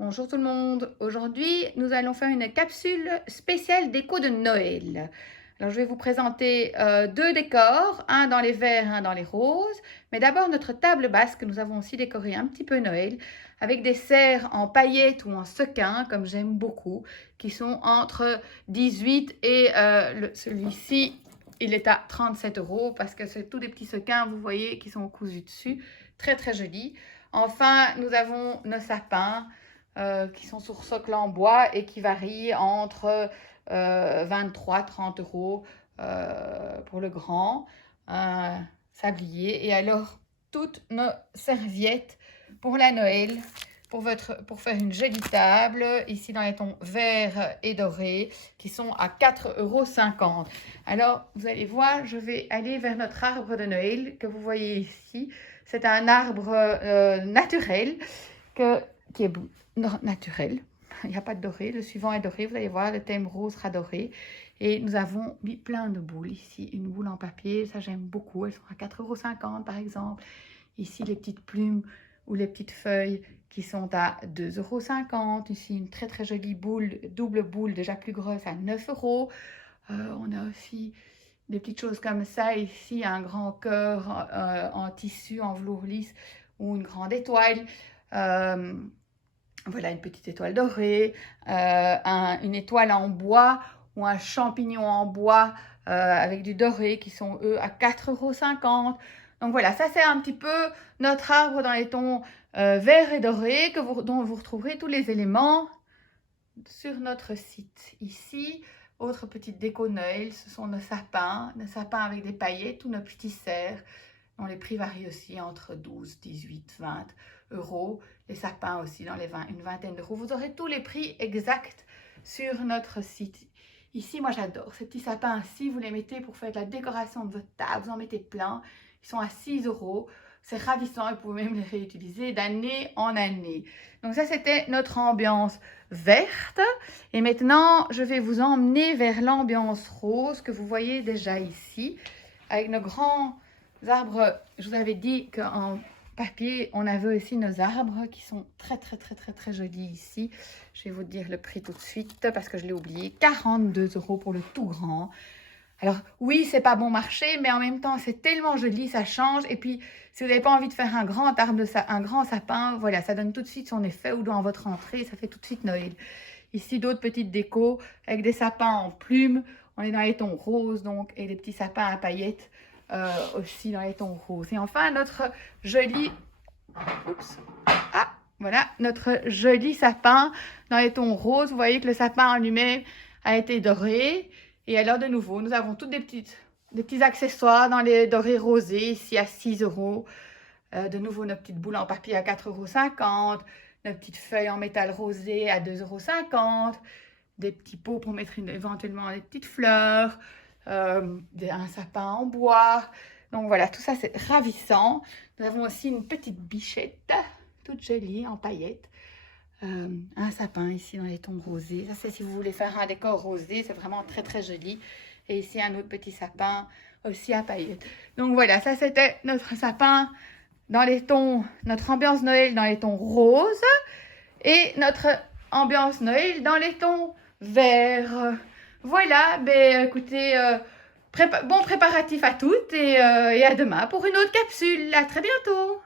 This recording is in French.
Bonjour tout le monde, aujourd'hui nous allons faire une capsule spéciale déco de Noël. Alors je vais vous présenter deux décors, un dans les verts, un dans les roses. Mais d'abord notre table basse que nous avons aussi décorée un petit peu Noël avec des serres en paillettes ou en sequins comme j'aime beaucoup qui sont entre 18 et celui-ci il est à 37 € parce que c'est tous des petits sequins vous voyez qui sont cousus dessus, très très jolis. Enfin nous avons nos sapins qui sont sur socle en bois et qui varient entre 23-30 € pour le grand sablier. Et alors, toutes nos serviettes pour la Noël, pour faire une jolie table, ici dans les tons vert et doré, qui sont à 4,50 €. Alors, vous allez voir, je vais aller vers notre arbre de Noël que vous voyez ici. C'est un arbre naturel qui est naturel. Il n'y a pas de doré. Le suivant est doré. Vous allez voir, le thème rose sera doré. Et nous avons mis plein de boules. Ici, une boule en papier. Ça, j'aime beaucoup. Elles sont à 4,50 € par exemple. Ici, les petites plumes ou les petites feuilles qui sont à 2,50 €. Ici, une très très jolie boule, double boule déjà plus grosse à 9 €. On a aussi des petites choses comme ça. Ici, un grand cœur en tissu, en velours lisse ou une grande étoile. Voilà une petite étoile dorée, une étoile en bois ou un champignon en bois avec du doré qui sont eux à 4,50 €. Donc voilà, ça c'est un petit peu notre arbre dans les tons vert et doré dont vous retrouverez tous les éléments sur notre site. Ici, autre petite déco Noël, ce sont nos sapins avec des paillettes ou nos petits cerfs dont les prix varient aussi entre 12, 18, 20 €. Les sapins aussi dans une vingtaine d'euros. Vous aurez tous les prix exacts sur notre site. Ici, moi j'adore ces petits sapins-ci. Vous les mettez pour faire de la décoration de votre table. Vous en mettez plein. Ils sont à 6 €. C'est ravissant et vous pouvez même les réutiliser d'année en année. Donc ça, c'était notre ambiance verte. Et maintenant, je vais vous emmener vers l'ambiance rose que vous voyez déjà ici. Avec nos grands arbres, je vous avais dit qu'en papier, on avait aussi nos arbres qui sont très très très très très jolis ici. Je vais vous dire le prix tout de suite parce que je l'ai oublié. 42 € pour le tout grand. Alors oui, c'est pas bon marché, mais en même temps, c'est tellement joli, ça change. Et puis, si vous n'avez pas envie de faire un grand arbre, un grand sapin, voilà, ça donne tout de suite son effet ou dans votre entrée, ça fait tout de suite Noël. Ici, d'autres petites décos avec des sapins en plumes. On est dans les tons roses, donc, et des petits sapins à paillettes aussi dans les tons roses. Et enfin, notre joli... Oups. Ah, voilà, notre joli sapin dans les tons roses. Vous voyez que le sapin en lui-même a été doré. Et alors, de nouveau, nous avons toutes des petits accessoires dans les dorés rosés, ici à 6 €. De nouveau, nos petites boules en papier à 4,50 €. Nos petites feuilles en métal rosé à 2,50 €. Des petits pots pour mettre éventuellement des petites fleurs. Un sapin en bois. Donc voilà, tout ça c'est ravissant. Nous avons aussi une petite bichette, toute jolie en paillettes. Un sapin ici dans les tons rosés. Ça c'est si vous voulez faire un décor rosé, c'est vraiment très très joli. Et ici un autre petit sapin aussi à paillettes. Donc voilà, ça c'était notre sapin dans les tons, notre ambiance Noël dans les tons roses. Et notre ambiance Noël dans les tons verts. Voilà, ben écoutez, bon préparatif à toutes et à demain pour une autre capsule. À très bientôt.